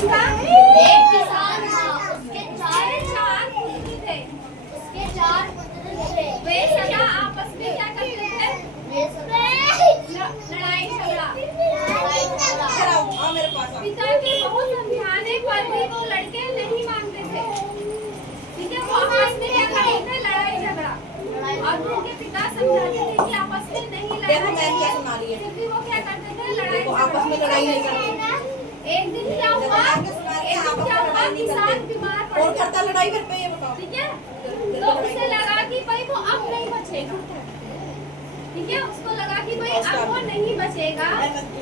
कौन था? एक किसान था, उसके चार पुत्र थे, उसके 4 पुत्र थे। वे सदा आपस में क्या करते थे? लड़ाई झगड़ा। पिता के बहुत समझाने पर भी वो लड़के नहीं मानते थे। ठीक है, वो आपस में क्या करते थे? लड़ाई झगड़ा। और उनके पिता समझाते थे कि आपस में नहीं लड़ना चाहिए, फिर भी वो क्या करते थे? लड़ाई आपस में लड़ाई नहीं करते। एक दिन क्या हुआ? किसान बीमार पड़ और करता लड़ाई फिर पे ये बताओ। ठीक है, तो उसे लगा कि भाई वो अब नहीं बचेगा। ठीक है, उसको लगा कि भाई अब वो नहीं बचेगा,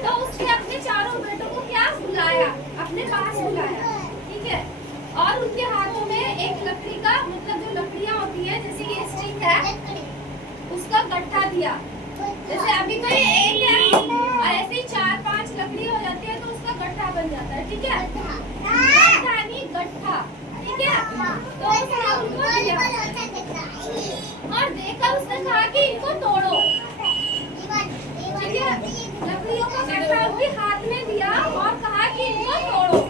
तो उसने अपने चारों बेटों को क्या बुलाया? अपने पास बुलाया। ठीक है, और उनके हाथों में एक लकड़ी का, मतलब जो लकड़ियां होती है, जैसे ये स्टिक है, उसका गट्ठा दिया। जैसे अभी तो ये एक है और ऐसे ही 4-5 लकड़ी हो जाती है तो उसका गट्ठा बन जाता है। ठीक है, गट्ठा नहीं गट्ठा। ठीक है, तो उसने उनको दिया और देखकर उसने कहा कि इनको तोड़ो। ठीक है, लकड़ियों का गट्ठा उसके हाथ में दिया और कहा कि इनको तोड़ो।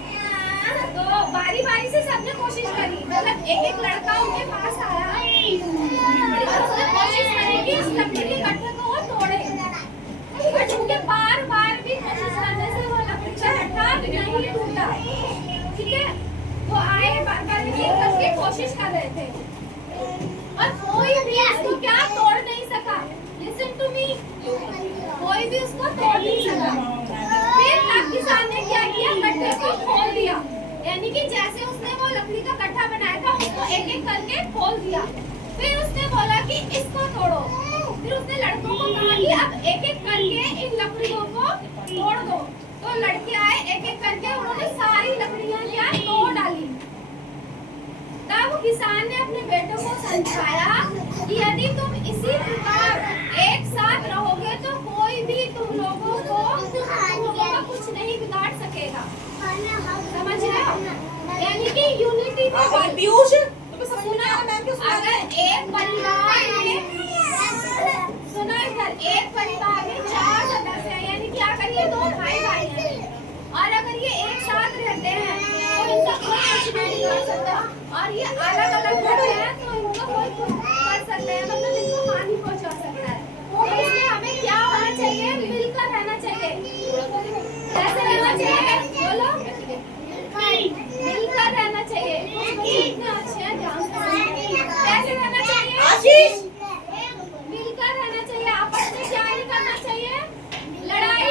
तो बारी बारी से सबने कोशिश करी, मतलब एक लड़का उनके पास आया और उसने कोशिश करी कि इस लकड़ी के गट्ठे को वो तोड़े, बट उनके बार भी कोशिश करने से वो लकड़ी का गट्ठा नहीं टूटा। ठीक है, वो आए बार करके कोशिश कर रहे थे और कोई भी इसको क्या तोड़ नहीं सका। लिसन टू मी, कोई भी उसको तोड़ नहीं सका। फिर तब किसान ने क्या किया? गट्ठे को खोल दिया, यानी कि जैसे उसने वो लकड़ी का गट्ठा बनाया था उसको एक एक करके खोल दिया। फिर उसने बोला कि इसको तोड़ो। फिर उसने लड़कों को कहा कि अब एक एक करके इन लकड़ियों को तोड़ दो। तो लड़के आए, एक एक करके उन्होंने सारी लकड़ियां क्या तोड़ डाली। तब किसान ने अपने बेटों को समझाया कि यदि तुम इसी प्रकार एक साथ रहोगे तो कोई भी तुम लोगों का कुछ नहीं बिगाड़ सकेगा। समझ रहे हो? यानी कि यूनिटी में पीयूष सुना, अगर एक परिवार में सुना, इधर एक परिवार में 4 सदस्य हैं, यानी कि अगर ये 2 भाई हैं और अगर ये एक साथ रहते हैं तो इनका कोई कुछ नहीं कर सकता, और ये अलग अलग रहते हैं तो इनका कोई कुछ कर सकते हैं, मतलब इनको हानि पहुंचा सकता है। तो इसलिए हमें क्या होना चाहिए? मिलकर रहना चाहिए। कैसे रहना चाहिए? बोलो, मिलकर रहना चाहिए। कितने अच्छे हैं, ध्यान से। कैसे रहना चाहिए? आशीष मिलकर रहना चाहिए। आपस में क्या नहीं करना चाहिए? लड़ाई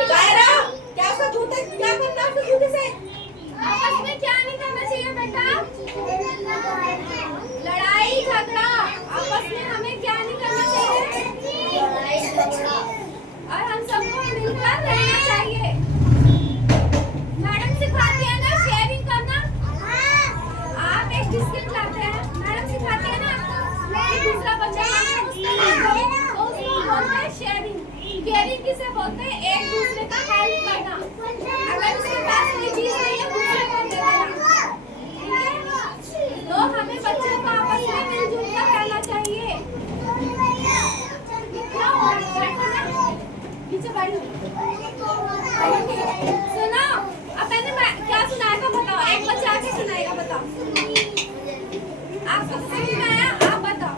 क्या उसका जूते क्या करना है? उसके जूते से आपस में क्या नहीं करना चाहिए बेटा? लड़ाई झगड़ा। आपस में हमें क्या नहीं करना चाहिए? और हम सबको मिलकर रहना चाहिए। मैडम सिखाती है ना शेयरिंग करना। आप एक बिस्किट लाते हैं, मैडम सिखाती है ना कि दूसरा बच्चा तो उसको बोलते हैं शेयरिंग। केयरिंग किसे बोलते हैं? एक दूसरे का हेल्प करना। अगर उसके पास कोई चीज नहीं है दूसरे को दे देना। ठीक है, तो हमें बच्चों को आपस में मिलजुल कर रहना चाहिए। नीचे बैठो। सुनो, अब मैंने क्या सुनाया था बताओ। एक बच्चा आके सुनाएगा, बताओ। आपको तो सुनाया, आप बताओ।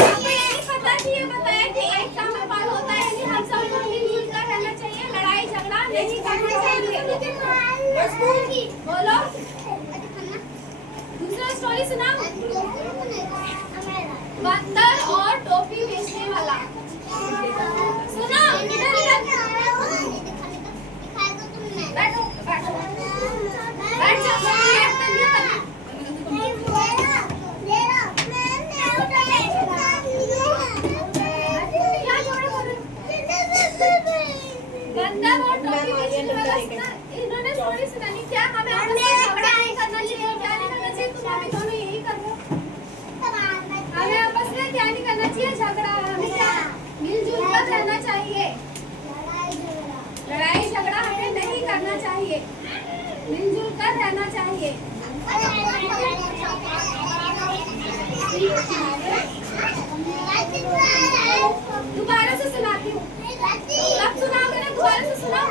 आपको ये नहीं पता कि ये बताया कि एकता में बल होता है, यानी हम सबको मिलजुल कर रहना चाहिए, लड़ाई झगड़ा नहीं करना चाहिए। बोलो, दूसरा स्टोरी सुनाओ। बंदर और टोपी बेचने वाला। सुना, इधर बैठो बैठो बैठ जाओ। बंदर और टोपी बेचने वाला। इन्होंने स्टोरी सुनानी। क्या हमें आपस में झगड़ा नहीं करना चाहिए? क्या नहीं करना चाहिए? तुम अभी दोनों यही कर रहे हो। हमें आपस में क्या नहीं करना चाहिए? झगड़ा। हमें क्या मिलजुल कर रहना चाहिए। लड़ाई झगड़ा हमें नहीं करना चाहिए, मिलजुल कर रहना चाहिए। दोबारा से सुनाती हूँ। अब सुनाओगे ना, दोबारा से सुनाओ।